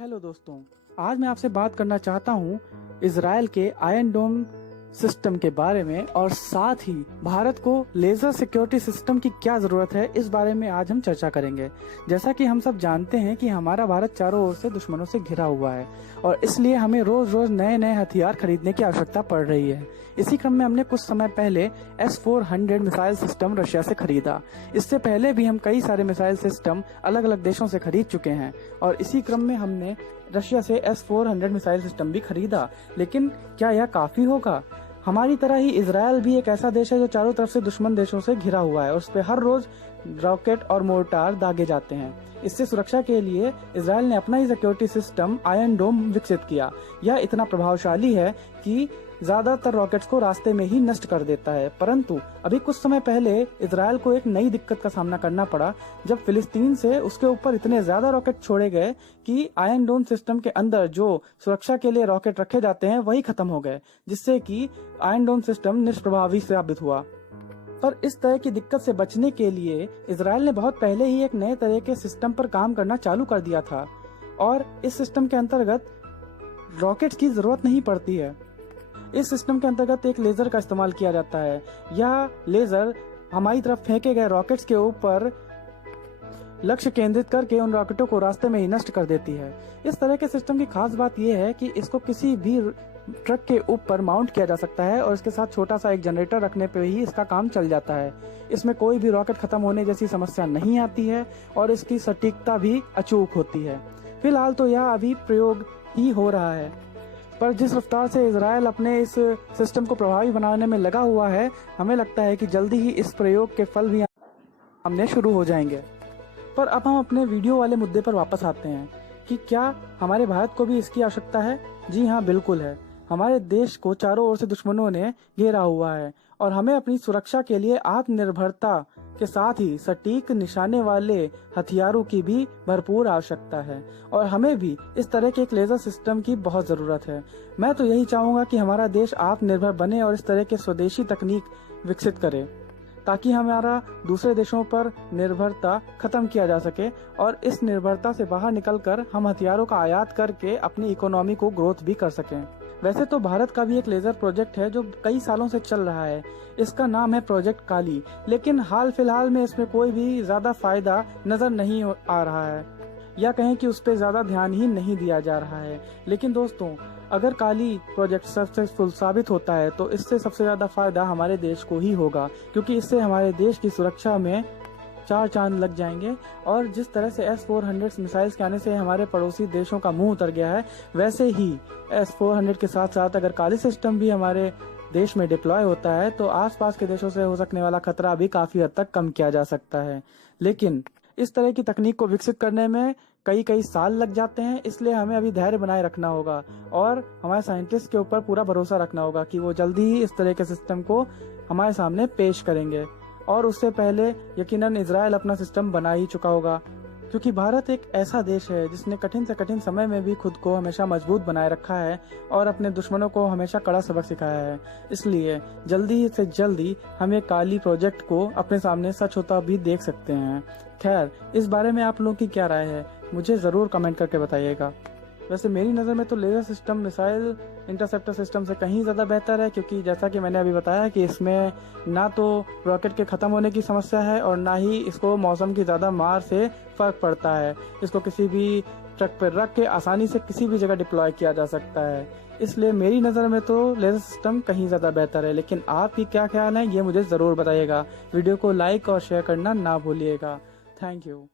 Hello दोस्तों, आज मैं आपसे बात करना चाहता हूँ इजराइल के आयरन डोम सिस्टम के बारे में और साथ ही भारत को लेजर सिक्योरिटी सिस्टम की क्या जरूरत है, इस बारे में आज हम चर्चा करेंगे। जैसा कि हम सब जानते हैं कि हमारा भारत चारों ओर से दुश्मनों से घिरा हुआ है और इसलिए हमें रोज रोज नए नए हथियार खरीदने की आवश्यकता पड़ रही है। इसी क्रम में हमने कुछ समय पहले S-400 मिसाइल सिस्टम रशिया से खरीदा। इससे पहले भी हम कई सारे मिसाइल सिस्टम अलग अलग देशों से खरीद चुके हैं और इसी क्रम में हमने रशिया से S-400 मिसाइल सिस्टम भी खरीदा। लेकिन क्या यह काफी होगा? हमारी तरह ही इजराइल भी एक ऐसा देश है जो चारों तरफ से दुश्मन देशों से घिरा हुआ है और उस पर हर रोज रॉकेट और मोर्टार दागे जाते हैं। इससे सुरक्षा के लिए इजराइल ने अपना ही सिक्योरिटी सिस्टम आयरन डोम विकसित किया। यह इतना प्रभावशाली है कि ज्यादातर रॉकेट्स को रास्ते में ही नष्ट कर देता है। परंतु अभी कुछ समय पहले इजराइल को एक नई दिक्कत का सामना करना पड़ा जब फिलिस्तीन से उसके ऊपर इतने ज्यादा रॉकेट छोड़े गए कि आयरन डोम सिस्टम के अंदर जो सुरक्षा के लिए रॉकेट रखे जाते हैं वही खत्म हो गए, जिससे कि आयरन डोम सिस्टम निष्प्रभावी साबित हुआ। पर इस तरह की दिक्कत से बचने के लिए इजराइल ने बहुत पहले ही एक नए तरह के सिस्टम पर काम करना चालू कर दिया था और इस सिस्टम के अंतर्गत रॉकेट्स की जरूरत नहीं पड़ती है। इस सिस्टम के अंतर्गत एक लेजर का इस्तेमाल किया जाता है। यह लेजर हमारी तरफ फेंके गए रॉकेट्स के ऊपर लक्ष्य केंद्रित करके उन रॉकेटों को रास्ते में ही नष्ट कर देती है। इस तरह के सिस्टम की खास बात यह है कि इसको किसी भी ट्रक के ऊपर माउंट किया जा सकता है और इसके साथ छोटा सा एक जनरेटर रखने पे ही इसका काम चल जाता है। इसमें कोई भी रॉकेट खत्म होने जैसी समस्या नहीं आती है और इसकी सटीकता भी अचूक होती है। फिलहाल तो यह अभी प्रयोग ही हो रहा है, पर जिस रफ्तार से इजराइल अपने इस सिस्टम को प्रभावी बनाने में लगा हुआ है, हमें लगता है कि जल्दी ही इस प्रयोग के फल भी सामने शुरू हो जाएंगे। पर अब हम अपने वीडियो वाले मुद्दे पर वापस आते हैं कि क्या हमारे भारत को भी इसकी आवश्यकता है? जी हाँ, बिल्कुल है। हमारे देश को चारों ओर से दुश्मनों ने घेरा हुआ है और हमें अपनी सुरक्षा के लिए आत्मनिर्भरता के साथ ही सटीक निशाने वाले हथियारों की भी भरपूर आवश्यकता है और हमें भी इस तरह के एक लेजर सिस्टम की बहुत जरूरत है। मैं तो यही चाहूंगा कि हमारा देश आत्मनिर्भर बने और इस तरह के स्वदेशी तकनीक विकसित करे ताकि हमारा दूसरे देशों पर निर्भरता खत्म किया जा सके और इस निर्भरता से बाहर निकलकर हम हथियारों का आयात करके अपनी इकोनॉमी को ग्रोथ भी कर सकें। वैसे तो भारत का भी एक लेजर प्रोजेक्ट है जो कई सालों से चल रहा है। इसका नाम है प्रोजेक्ट काली, लेकिन हाल फिलहाल में इसमें कोई भी ज्यादा फायदा नजर नहीं आ रहा है या कहें कि उस पर ज्यादा ध्यान ही नहीं दिया जा रहा है। लेकिन दोस्तों, अगर काली प्रोजेक्ट सक्सेसफुल साबित होता है तो इससे सबसे ज्यादा फायदा हमारे देश को ही होगा, क्योंकि इससे हमारे देश की सुरक्षा में चार चांद लग जाएंगे। और जिस तरह से S-400 मिसाइल्स के आने से हमारे पड़ोसी देशों का मुंह उतर गया है, वैसे ही S-400 के साथ साथ अगर काली सिस्टम भी हमारे देश में डिप्लॉय होता है तो आसपास के देशों से हो सकने वाला खतरा भी काफी हद तक कम किया जा सकता है। लेकिन इस तरह की तकनीक को विकसित करने में कई साल लग जाते हैं, इसलिए हमें अभी धैर्य बनाए रखना होगा और हमारे साइंटिस्ट के ऊपर पूरा भरोसा रखना होगा कि वो जल्दी ही इस तरह के सिस्टम को हमारे सामने पेश करेंगे। और उससे पहले यकीनन इजराइल अपना सिस्टम बना ही चुका होगा, क्योंकि भारत एक ऐसा देश है जिसने कठिन से कठिन समय में भी खुद को हमेशा मजबूत बनाए रखा है और अपने दुश्मनों को हमेशा कड़ा सबक सिखाया है। इसलिए जल्दी से जल्दी हम एक काली प्रोजेक्ट को अपने सामने सच होता भी देख सकते हैं। खैर, इस बारे में आप लोगों की क्या राय है, मुझे जरूर कमेंट करके बताइएगा। वैसे मेरी नज़र में तो laser system missile interceptor system से कहीं ज़्यादा बेहतर है, क्योंकि जैसा कि मैंने अभी बताया कि इसमें ना तो रॉकेट के ख़त्म होने की समस्या है और ना ही इसको मौसम की ज़्यादा मार से फ़र्क पड़ता है। इसको किसी भी ट्रक पर रख के आसानी से किसी भी जगह डिप्लॉय किया जा सकता है। इसलिए मेरी नज़र में तो लेजर सिस्टम कहीं ज़्यादा बेहतर है। लेकिन आपकी क्या ख्याल है, ये मुझे ज़रूर बताइएगा। वीडियो को लाइक और शेयर करना ना भूलिएगा। Thank you.